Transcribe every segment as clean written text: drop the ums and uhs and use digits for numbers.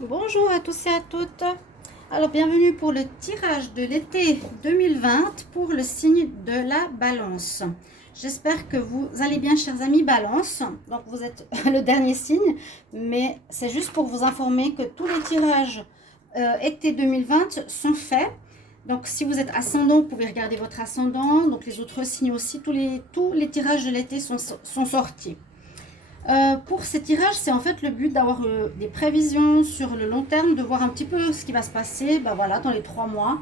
Bonjour à tous et à toutes. Alors, bienvenue pour le tirage de l'été 2020 pour le signe de la Balance. J'espère que vous allez bien, chers amis Balance. Donc, vous êtes le dernier signe, mais c'est juste pour vous informer que tous les tirages été 2020 sont faits. Donc, si vous êtes ascendant, vous pouvez regarder votre ascendant. Donc, les autres signes aussi, tous les tirages de l'été sont sortis. Pour ces tirages, c'est en fait le but d'avoir des prévisions sur le long terme, de voir un petit peu ce qui va se passer voilà, dans les 3 mois.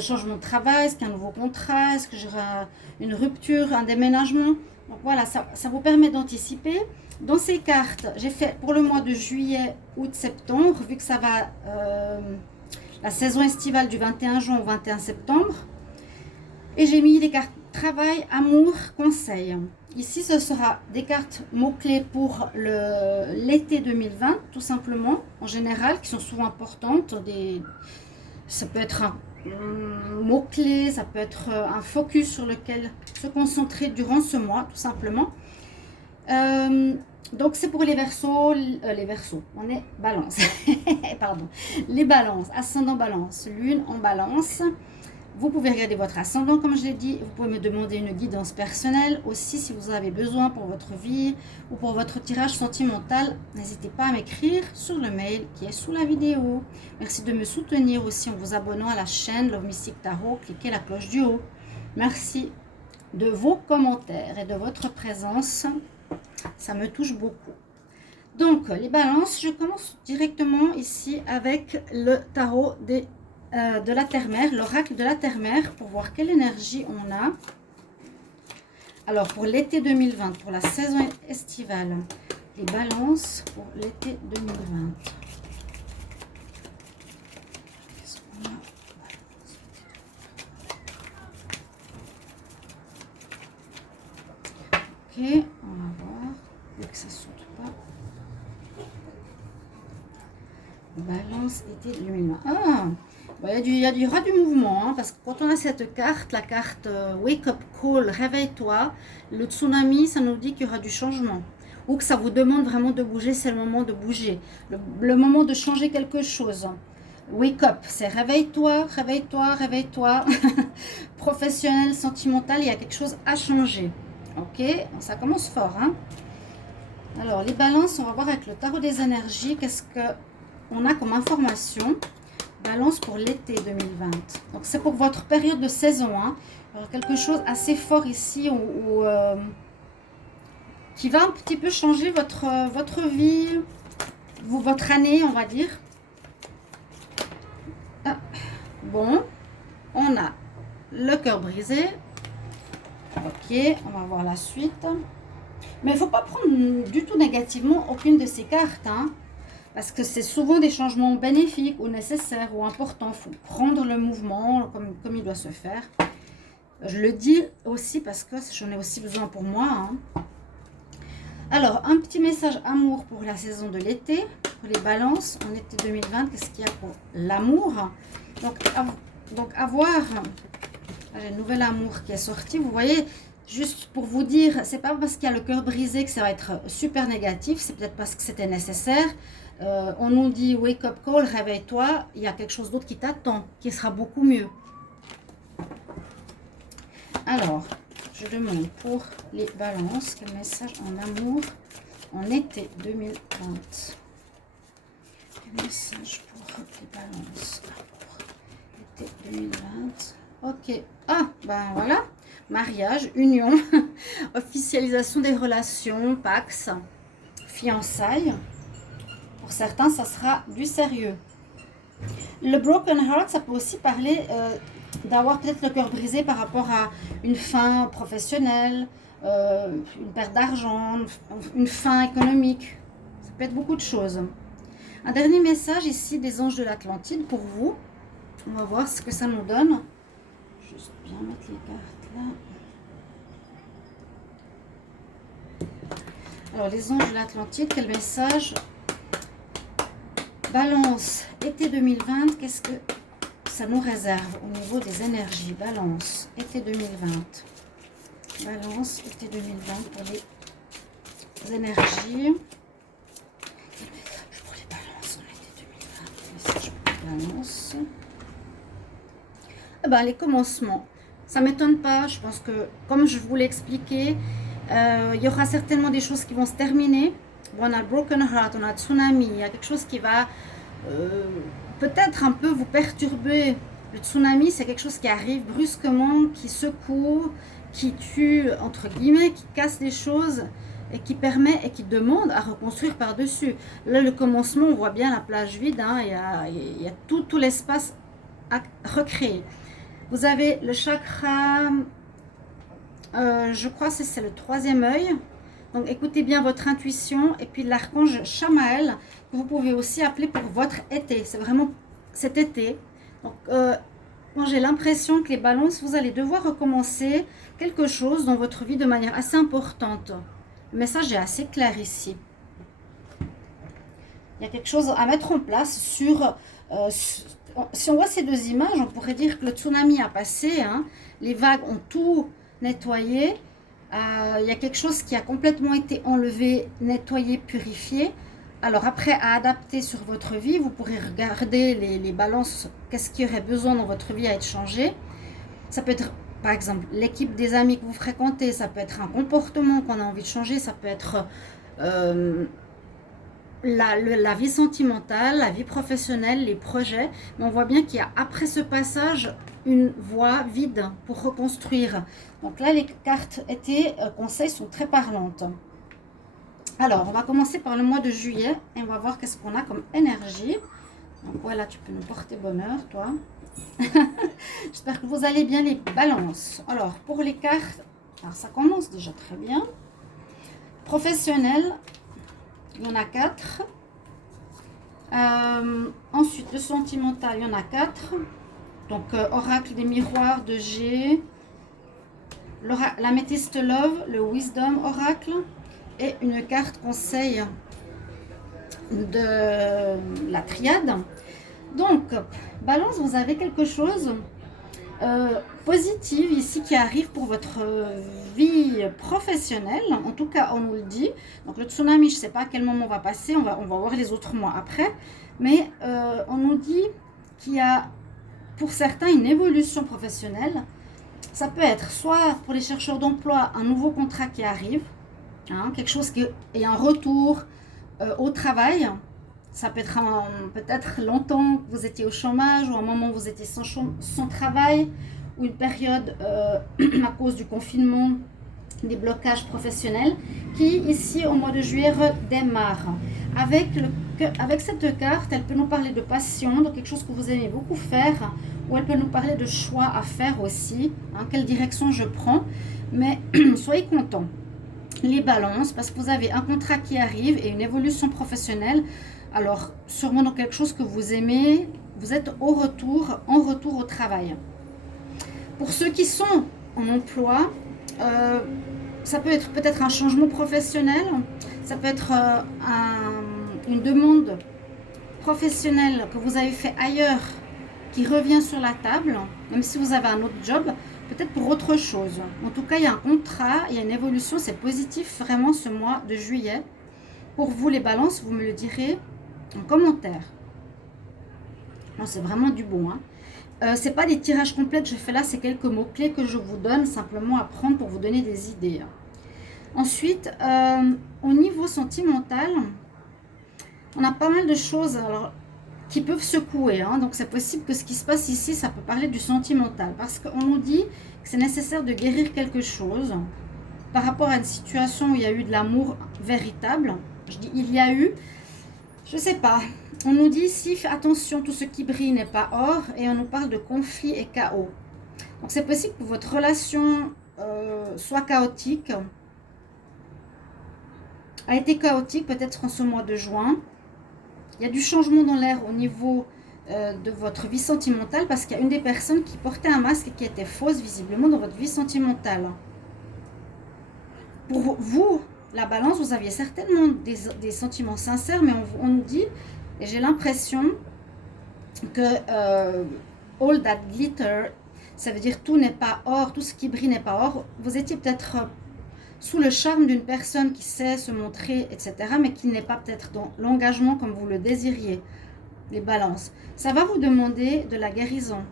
Changement de travail, est-ce qu'il y a un nouveau contrat, est-ce que j'aurai une rupture, un déménagement. Donc voilà, ça vous permet d'anticiper. Dans ces cartes, j'ai fait pour le mois de juillet, août, septembre, vu que ça va la saison estivale du 21 juin au 21 septembre. Et j'ai mis les cartes travail, amour, conseil. Ici, ce sera des cartes mots-clés pour l'été 2020, tout simplement, en général, qui sont souvent importantes. Ça peut être un mot-clé, ça peut être un focus sur lequel se concentrer durant ce mois, tout simplement. Donc, c'est pour les Verseaux, on est balance, pardon, les balances, ascendant balance, lune en balance. Vous pouvez regarder votre ascendant, comme je l'ai dit. Vous pouvez me demander une guidance personnelle aussi si vous avez besoin pour votre vie ou pour votre tirage sentimental. N'hésitez pas à m'écrire sur le mail qui est sous la vidéo. Merci de me soutenir aussi en vous abonnant à la chaîne Love Mystic Tarot. Cliquez la cloche du haut. Merci de vos commentaires et de votre présence. Ça me touche beaucoup. Donc, les balances, je commence directement ici avec le tarot de la Terre-Mère, l'oracle de la Terre-Mère, pour voir quelle énergie on a. Alors, pour l'été 2020, pour la saison estivale, les balances pour l'été 2020. Qu'est-ce qu'on a? Ok, on va voir, vu que ça ne saute pas. Balance été 2020. Ah, il y aura du mouvement, hein, parce que quand on a cette carte, la carte Wake Up Call, réveille-toi, le tsunami, ça nous dit qu'il y aura du changement. Ou que ça vous demande vraiment de bouger, c'est le moment de bouger. Le moment de changer quelque chose. Wake up, c'est réveille-toi, réveille-toi, réveille-toi. Professionnel, sentimental, il y a quelque chose à changer. Ok, ça commence fort. Hein. Alors, les balances, on va voir avec le tarot des énergies, qu'est-ce qu'on a comme information. Balance pour l'été 2020. Donc, c'est pour votre période de saison. Hein. Alors, quelque chose assez fort ici qui va un petit peu changer votre vie, votre année, on va dire. Ah, bon, on a le cœur brisé. Ok, on va voir la suite. Mais il ne faut pas prendre du tout négativement aucune de ces cartes. Hein. Parce que c'est souvent des changements bénéfiques ou nécessaires ou importants. Il faut prendre le mouvement comme il doit se faire. Je le dis aussi parce que j'en ai aussi besoin pour moi. Hein. Alors, un petit message amour pour la saison de l'été, pour les balances, en été 2020. Qu'est-ce qu'il y a pour l'amour? Donc, avoir... J'ai un nouvel amour qui est sorti. Vous voyez, juste pour vous dire, c'est pas parce qu'il y a le cœur brisé que ça va être super négatif. C'est peut-être parce que c'était nécessaire. On nous dit wake up call, réveille-toi. Il y a quelque chose d'autre qui t'attend, qui sera beaucoup mieux. Alors, je demande pour les balances, quel message en amour en été 2020. Quel message pour les balances pour été 2020. Ok. Ah, ben voilà. Mariage, union, officialisation des relations, Pax, fiançailles. Pour certains, ça sera du sérieux. Le broken heart, ça peut aussi parler d'avoir peut-être le cœur brisé par rapport à une fin professionnelle, une perte d'argent, une fin économique. Ça peut être beaucoup de choses. Un dernier message ici des anges de l'Atlantide pour vous. On va voir ce que ça nous donne. Juste bien mettre les cartes là. Alors, les anges de l'Atlantide, quel message? Balance, été 2020, qu'est-ce que ça nous réserve au niveau des énergies? Balance, été 2020. Balance, été 2020 pour les énergies. Quel message pour les balances en été 2020? Balance. Eh ben, les commencements, ça ne m'étonne pas. Je pense que, comme je vous l'ai expliqué, il y aura certainement des choses qui vont se terminer. Bon, on a le Broken Heart, on a le Tsunami, il y a quelque chose qui va peut-être un peu vous perturber. Le tsunami, c'est quelque chose qui arrive brusquement, qui secoue, qui tue, entre guillemets, qui casse les choses et qui permet et qui demande à reconstruire par-dessus. Là, le commencement, on voit bien la plage vide, hein, il y a tout l'espace à recréer. Vous avez le chakra, je crois que c'est le troisième œil. Donc écoutez bien votre intuition. Et puis l'archange Shamael, que vous pouvez aussi appeler pour votre été. C'est vraiment cet été. Donc moi j'ai l'impression que les balances, vous allez devoir recommencer quelque chose dans votre vie de manière assez importante. Le message est assez clair ici. Il y a quelque chose à mettre en place sur... si on voit ces deux images, on pourrait dire que le tsunami a passé, hein, les vagues ont tout nettoyé. Il y a quelque chose qui a complètement été enlevé, nettoyé, purifié. Alors après, à adapter sur votre vie, vous pourrez regarder les balances, qu'est-ce qui aurait besoin dans votre vie à être changé. Ça peut être, par exemple, l'équipe des amis que vous fréquentez, ça peut être un comportement qu'on a envie de changer, ça peut être la vie sentimentale, la vie professionnelle, les projets. Mais on voit bien qu'il y a, après ce passage, une voie vide pour reconstruire. Donc là, les cartes été conseils sont très parlantes. Alors, on va commencer par le mois de juillet et on va voir qu'est-ce qu'on a comme énergie. Donc voilà, tu peux nous porter bonheur, toi. J'espère que vous allez bien, les balances. Alors, pour les cartes, alors ça commence déjà très bien. Professionnel, il y en a 4. Ensuite, le sentimental, il y en a 4. Donc, oracle des miroirs de G, l'améthyste love, le wisdom oracle et une carte conseil de la triade. Donc, balance, vous avez quelque chose positif ici qui arrive pour votre vie professionnelle. En tout cas, on nous le dit. Donc, le tsunami, je ne sais pas à quel moment on va passer. On va voir les autres mois après. Mais on nous dit qu'il y a pour certains une évolution professionnelle. Ça peut être soit pour les chercheurs d'emploi un nouveau contrat qui arrive, hein, quelque chose qui est un retour au travail. Ça peut être peut-être longtemps que vous étiez au chômage ou un moment où vous étiez sans travail ou une période à cause du confinement, des blocages professionnels qui ici au mois de juillet redémarrent. Avec cette carte, elle peut nous parler de passion, de quelque chose que vous aimez beaucoup faire, ou elle peut nous parler de choix à faire aussi, hein, quelle direction je prends. Mais soyez contents, les balances, parce que vous avez un contrat qui arrive et une évolution professionnelle. Alors, sûrement dans quelque chose que vous aimez, vous êtes en retour au travail. Pour ceux qui sont en emploi, ça peut être peut-être un changement professionnel, ça peut être une demande professionnelle que vous avez fait ailleurs qui revient sur la table, même si vous avez un autre job, peut-être pour autre chose. En tout cas, il y a un contrat, il y a une évolution, c'est positif vraiment ce mois de juillet. Pour vous les balances, vous me le direz en commentaire. C'est vraiment du bon. C'est pas des tirages complets que je fais là, c'est quelques mots-clés que je vous donne simplement à prendre pour vous donner des idées. Ensuite, au niveau sentimental, on a pas mal de choses alors, qui peuvent secouer. Donc c'est possible que ce qui se passe ici, ça peut parler du sentimental. Parce qu'on nous dit que c'est nécessaire de guérir quelque chose par rapport à une situation où il y a eu de l'amour véritable. Je dis il y a eu, je sais pas. On nous dit ici, attention, tout ce qui brille n'est pas or. Et on nous parle de conflit et chaos. Donc c'est possible que votre relation soit chaotique. A été chaotique peut-être en ce mois de juin. Il y a du changement dans l'air au niveau de votre vie sentimentale parce qu'il y a une des personnes qui portait un masque et qui était fausse visiblement dans votre vie sentimentale. Pour vous, la balance, vous aviez certainement des sentiments sincères, mais on nous dit, et j'ai l'impression que all that glitter, ça veut dire tout n'est pas or, tout ce qui brille n'est pas or. Vous étiez peut-être sous le charme d'une personne qui sait se montrer, etc., mais qui n'est pas peut-être dans l'engagement comme vous le désiriez. les balances. Ça va vous demander de la guérison.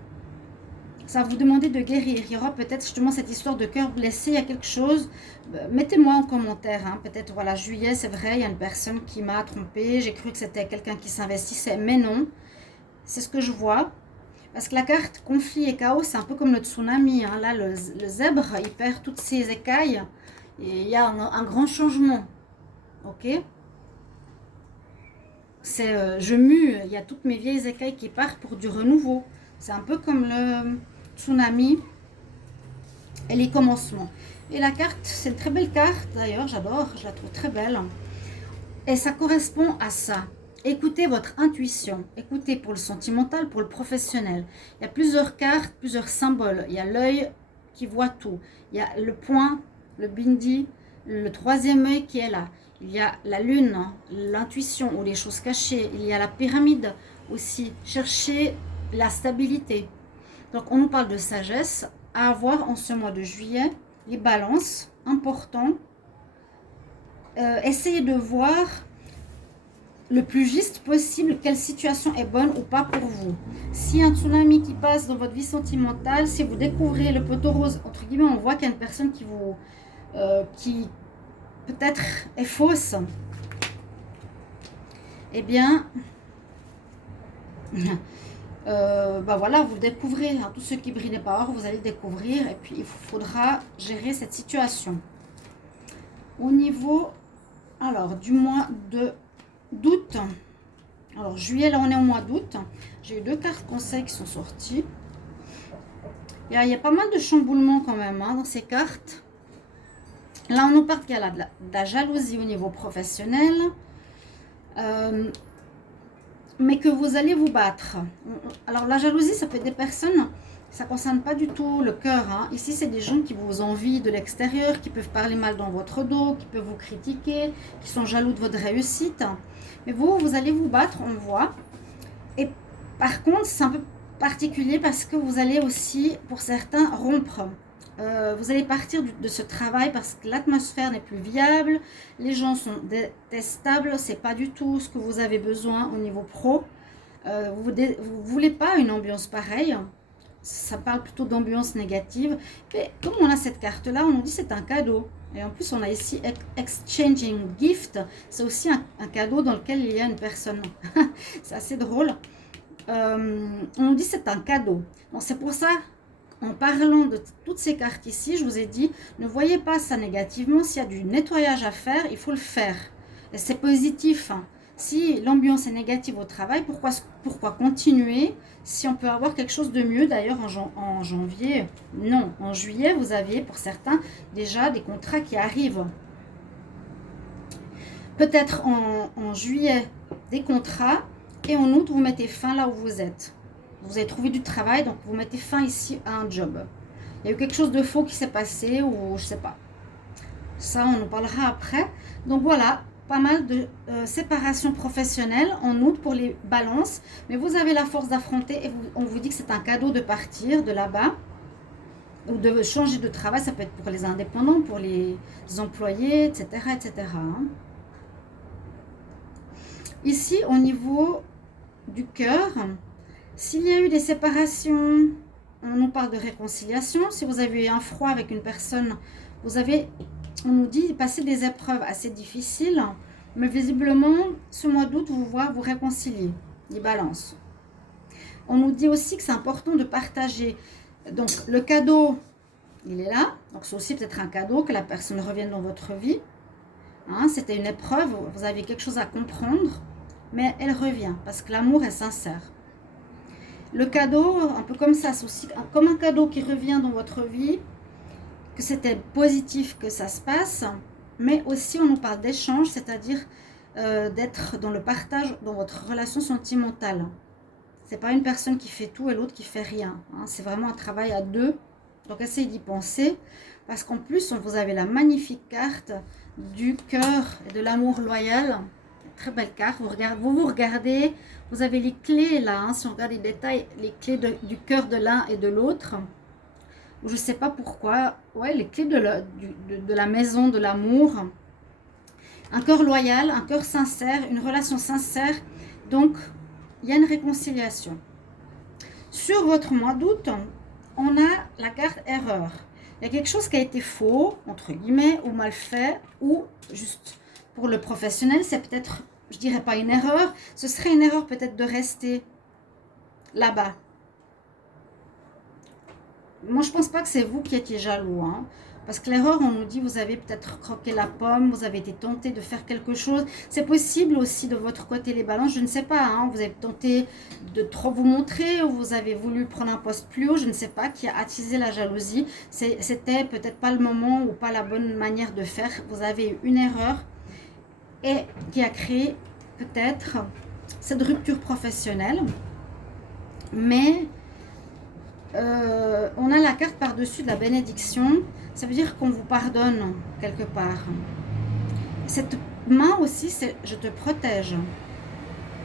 Ça va vous demander de guérir. Il y aura peut-être justement cette histoire de cœur blessé. Il y a quelque chose. Mettez-moi en commentaire. Hein. Peut-être, voilà, juillet, c'est vrai, il y a une personne qui m'a trompée. J'ai cru que c'était quelqu'un qui s'investissait. Mais non. C'est ce que je vois. Parce que la carte conflit et chaos, c'est un peu comme le tsunami. Hein. Là, le zèbre, il perd toutes ses écailles. Et il y a un grand changement. Ok? C'est je mue. Il y a toutes mes vieilles écailles qui partent pour du renouveau. C'est un peu comme le tsunami et les commencements. Et la carte, c'est une très belle carte d'ailleurs, j'adore, je la trouve très belle. Et ça correspond à ça. Écoutez votre intuition, écoutez pour le sentimental, pour le professionnel. Il y a plusieurs cartes, plusieurs symboles. Il y a l'œil qui voit tout. Il y a le point, le bindi, le troisième œil qui est là. Il y a la lune, l'intuition ou les choses cachées. Il y a la pyramide aussi. Chercher la stabilité. Donc on nous parle de sagesse à avoir en ce mois de juillet. Les balances, important. Essayez de voir le plus juste possible quelle situation est bonne ou pas pour vous. Si un tsunami qui passe dans votre vie sentimentale, si vous découvrez le poteau rose, entre guillemets, on voit qu'il y a une personne qui vous... qui peut-être est fausse, eh bien... bah voilà, vous découvrez, hein, tous ceux qui brillent pas or, vous allez découvrir, et puis il faudra gérer cette situation. Au niveau, alors, du mois d'août, alors juillet, là on est au mois d'août, j'ai eu 2 cartes conseils qui sont sorties. Il y a pas mal de chamboulements quand même hein, dans ces cartes. Là on nous parle qu'il y a de la jalousie au niveau professionnel. Mais que vous allez vous battre. Alors la jalousie, ça peut être des personnes, ça ne concerne pas du tout le cœur. Hein. Ici, c'est des gens qui vous envient de l'extérieur, qui peuvent parler mal dans votre dos, qui peuvent vous critiquer, qui sont jaloux de votre réussite. Mais vous allez vous battre, on voit. Et par contre, c'est un peu particulier parce que vous allez aussi, pour certains, rompre. Vous allez partir de ce travail parce que l'atmosphère n'est plus viable, les gens sont détestables, c'est pas du tout ce que vous avez besoin au niveau pro. Vous voulez pas une ambiance pareille, ça parle plutôt d'ambiance négative. Et comme on a cette carte là, on nous dit c'est un cadeau. Et en plus on a ici exchanging gift, c'est aussi un cadeau dans lequel il y a une personne. C'est assez drôle. On nous dit c'est un cadeau. Donc c'est pour ça. En parlant de toutes ces cartes ici, je vous ai dit, ne voyez pas ça négativement. S'il y a du nettoyage à faire, il faut le faire. Et c'est positif. Hein. Si l'ambiance est négative au travail, pourquoi continuer si on peut avoir quelque chose de mieux? D'ailleurs, en janvier, non. En juillet, vous aviez pour certains déjà des contrats qui arrivent. Peut-être en juillet, des contrats. Et en août, vous mettez fin là où vous êtes. Vous avez trouvé du travail, donc vous mettez fin ici à un job. Il y a eu quelque chose de faux qui s'est passé ou je sais pas. Ça, on en parlera après. Donc voilà, pas mal de séparation professionnelle en août pour les balances. Mais vous avez la force d'affronter et on vous dit que c'est un cadeau de partir de là-bas ou de changer de travail. Ça peut être pour les indépendants, pour les employés, etc. etc. Ici, au niveau du cœur... S'il y a eu des séparations, on nous parle de réconciliation. Si vous avez eu un froid avec une personne, on nous dit, passer des épreuves assez difficiles. Mais visiblement, ce mois d'août, vous réconcilier, les balances. On nous dit aussi que c'est important de partager. Donc, le cadeau, il est là. Donc, c'est aussi peut-être un cadeau que la personne revienne dans votre vie. Hein, c'était une épreuve, vous avez quelque chose à comprendre. Mais elle revient parce que l'amour est sincère. Le cadeau, un peu comme ça, c'est aussi comme un cadeau qui revient dans votre vie, que c'était positif que ça se passe, mais aussi on nous parle d'échange, c'est-à-dire d'être dans le partage dans votre relation sentimentale. C'est pas une personne qui fait tout et l'autre qui fait rien. Hein, c'est vraiment un travail à deux. Donc essayez d'y penser, parce qu'en plus vous avez la magnifique carte du cœur et de l'amour loyal. Très belle carte. Vous regardez, vous avez les clés là, hein, si on regarde les détails, les clés du cœur de l'un et de l'autre. Je ne sais pas pourquoi. Ouais, les clés de la maison, de l'amour. Un cœur loyal, un cœur sincère, une relation sincère. Donc, il y a une réconciliation. Sur votre mois d'août, on a la carte erreur. Il y a quelque chose qui a été faux, entre guillemets, ou mal fait, ou juste pour le professionnel, c'est peut-être, je dirais pas une erreur, ce serait une erreur peut-être de rester là-bas. Moi, je pense pas que c'est vous qui étiez jaloux, hein. Parce que l'erreur, on nous dit, vous avez peut-être croqué la pomme, vous avez été tenté de faire quelque chose. C'est possible aussi de votre côté, les balances, je ne sais pas, hein. Vous avez tenté de trop vous montrer, ou vous avez voulu prendre un poste plus haut, je ne sais pas, qui a attisé la jalousie. C'était peut-être pas le moment ou pas la bonne manière de faire. Vous avez eu une erreur et qui a créé peut-être cette rupture professionnelle. Mais on a la carte par-dessus de la bénédiction. Ça veut dire qu'on vous pardonne quelque part. Cette main aussi, c'est je te protège.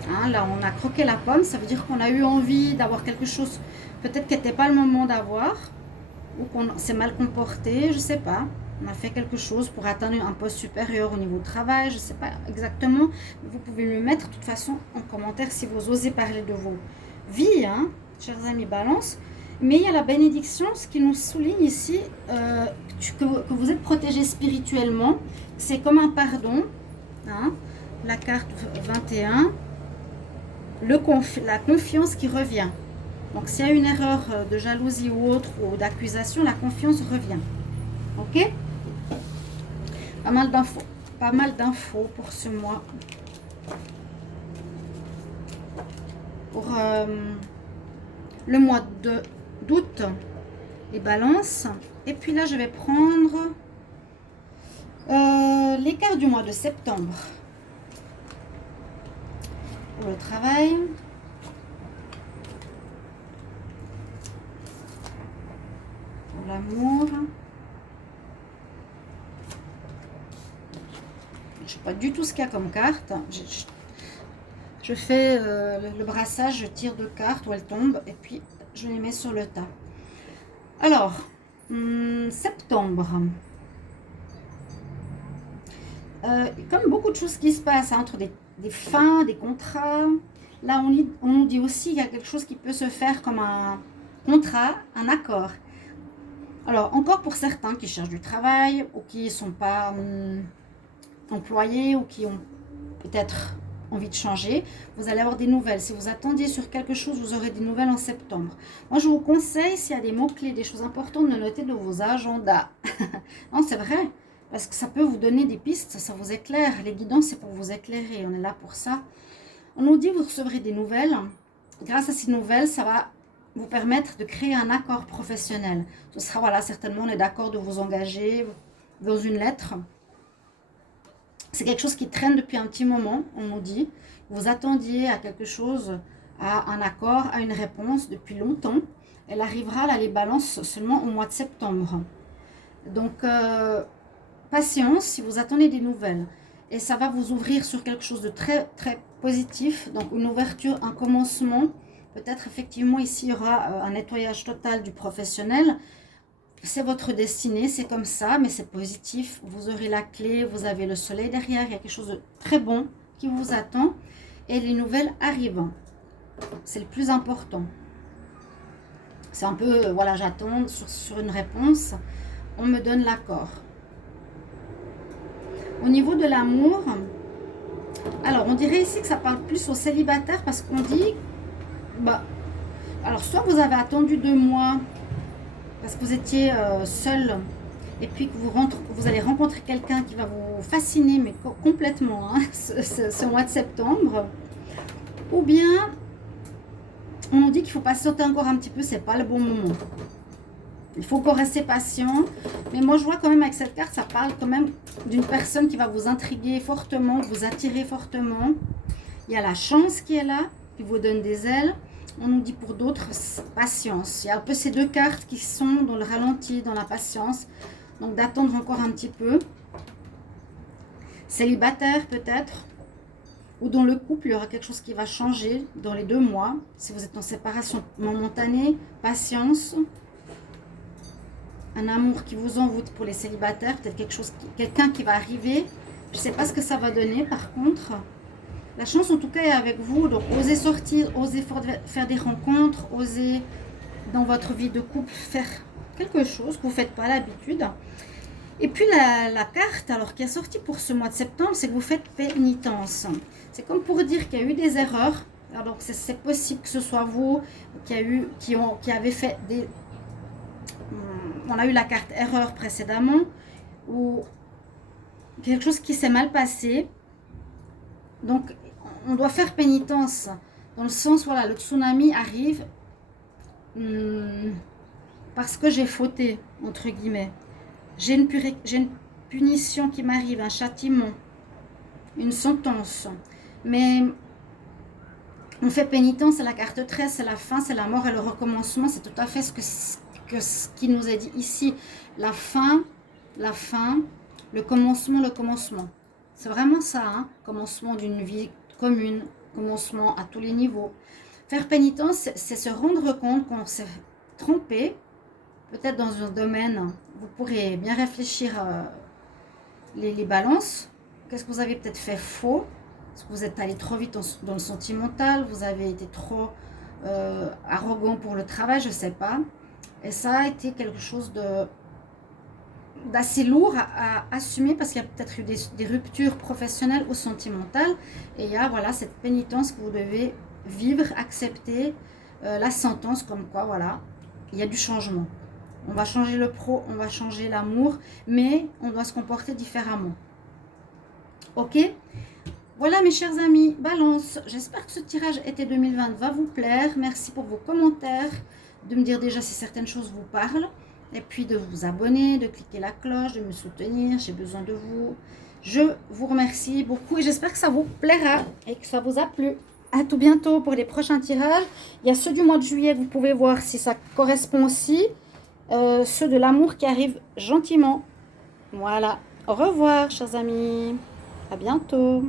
Hein, là, on a croqué la pomme. Ça veut dire qu'on a eu envie d'avoir quelque chose peut-être qui n'était pas le moment d'avoir. Ou qu'on s'est mal comporté, je ne sais pas. On a fait quelque chose pour atteindre un poste supérieur au niveau du travail. Je ne sais pas exactement. Vous pouvez le mettre de toute façon en commentaire si vous osez parler de vos vies, hein, chers amis balance. Mais il y a la bénédiction, ce qui nous souligne ici que vous êtes protégé spirituellement. C'est comme un pardon. Hein, la carte 21. La confiance qui revient. Donc, s'il y a une erreur de jalousie ou autre, ou d'accusation, la confiance revient. Ok? Pas mal d'infos. Pas mal d'infos pour ce mois. Pour le mois d'août, les balances. Et puis là, je vais prendre les cartes du mois de septembre. Pour le travail. Pour l'amour. Je ne sais pas du tout ce qu'il y a comme carte. Je fais le brassage, je tire deux cartes où elles tombent et puis je les mets sur le tas. Alors, septembre. Comme beaucoup de choses qui se passent hein, entre des fins, des contrats. Là, on nous dit aussi qu'il y a quelque chose qui peut se faire comme un contrat, un accord. Alors, encore pour certains qui cherchent du travail ou qui ne sont pas employés ou qui ont peut-être envie de changer, vous allez avoir des nouvelles. Si vous attendiez sur quelque chose, vous aurez des nouvelles en septembre. Moi, je vous conseille, s'il y a des mots-clés, des choses importantes, de noter de vos agendas. Non, c'est vrai. Parce que ça peut vous donner des pistes, ça vous éclaire. Les guidances, c'est pour vous éclairer. On est là pour ça. On nous dit que vous recevrez des nouvelles. Grâce à ces nouvelles, ça va vous permettre de créer un accord professionnel. Ce sera, voilà, certainement, on est d'accord de vous engager dans une lettre. C'est quelque chose qui traîne depuis un petit moment, on nous dit. Vous attendiez à quelque chose, à un accord, à une réponse depuis longtemps. Elle arrivera, là, les balances, seulement au mois de septembre. Donc, patience si vous attendez des nouvelles. Et ça va vous ouvrir sur quelque chose de très, très positif. Donc, une ouverture, un commencement. Peut-être, effectivement, ici, il y aura un nettoyage total du professionnel. C'est votre destinée, c'est comme ça, mais c'est positif. Vous aurez la clé, vous avez le soleil derrière. Il y a quelque chose de très bon qui vous attend. Et les nouvelles arrivent. C'est le plus important. C'est un peu, voilà, j'attends sur une réponse. On me donne l'accord. Au niveau de l'amour, alors on dirait ici que ça parle plus aux célibataires parce qu'on dit, alors soit vous avez attendu 2 mois parce que vous étiez seul et puis que vous allez rencontrer quelqu'un qui va vous fasciner mais complètement hein, ce mois de septembre, ou bien on nous dit qu'il faut patienter encore un petit peu, c'est pas le bon moment. Il faut encore rester patient. Mais moi, je vois quand même avec cette carte, ça parle quand même d'une personne qui va vous intriguer fortement, vous attirer fortement. Il y a la chance qui est là, qui vous donne des ailes. On nous dit pour d'autres, patience. Il y a un peu ces deux cartes qui sont dans le ralenti, dans la patience. Donc, d'attendre encore un petit peu. Célibataire peut-être. Ou dans le couple, il y aura quelque chose qui va changer dans les 2 mois. Si vous êtes en séparation momentanée, patience. Un amour qui vous envoûte pour les célibataires, peut-être quelqu'un qui va arriver. Je ne sais pas ce que ça va donner par contre. La chance en tout cas est avec vous, donc osez sortir, osez faire des rencontres, osez dans votre vie de couple faire quelque chose que vous ne faites pas à l'habitude. Et puis la carte alors qui est sortie pour ce mois de septembre, c'est que vous faites pénitence. C'est comme pour dire qu'il y a eu des erreurs. Alors c'est possible que ce soit vous qui avez fait des... On a eu la carte erreur précédemment, ou quelque chose qui s'est mal passé. Donc on doit faire pénitence dans le sens, voilà, le tsunami arrive parce que j'ai fauté, entre guillemets. J'ai une punition qui m'arrive, un châtiment, une sentence. Mais on fait pénitence, c'est la carte 13, c'est la fin, c'est la mort et le recommencement. C'est tout à fait ce qui nous est dit ici. La fin, le commencement. C'est vraiment ça, hein? Commencement d'une vie commune, commencement à tous les niveaux. Faire pénitence, c'est se rendre compte qu'on s'est trompé, peut-être dans un domaine. Vous pourrez bien réfléchir les balances. Qu'est-ce que vous avez peut-être fait faux? Est-ce que vous êtes allé trop vite dans le sentimental? Vous avez été trop arrogant pour le travail? Je ne sais pas. Et ça a été quelque chose d'assez lourd à assumer parce qu'il y a peut-être eu des ruptures professionnelles ou sentimentales. Et il y a voilà, cette pénitence que vous devez vivre, accepter la sentence comme quoi, voilà, il y a du changement. On va changer le pro, on va changer l'amour, mais on doit se comporter différemment. Ok? Voilà mes chers amis, Balance, j'espère que ce tirage été 2020 va vous plaire. Merci pour vos commentaires, de me dire déjà si certaines choses vous parlent. Et puis de vous abonner, de cliquer la cloche, de me soutenir, j'ai besoin de vous. Je vous remercie beaucoup et j'espère que ça vous plaira et que ça vous a plu. À tout bientôt pour les prochains tirages. Il y a ceux du mois de juillet, vous pouvez voir si ça correspond aussi. Ceux de l'amour qui arrivent gentiment. Voilà. Au revoir, chers amis. À bientôt.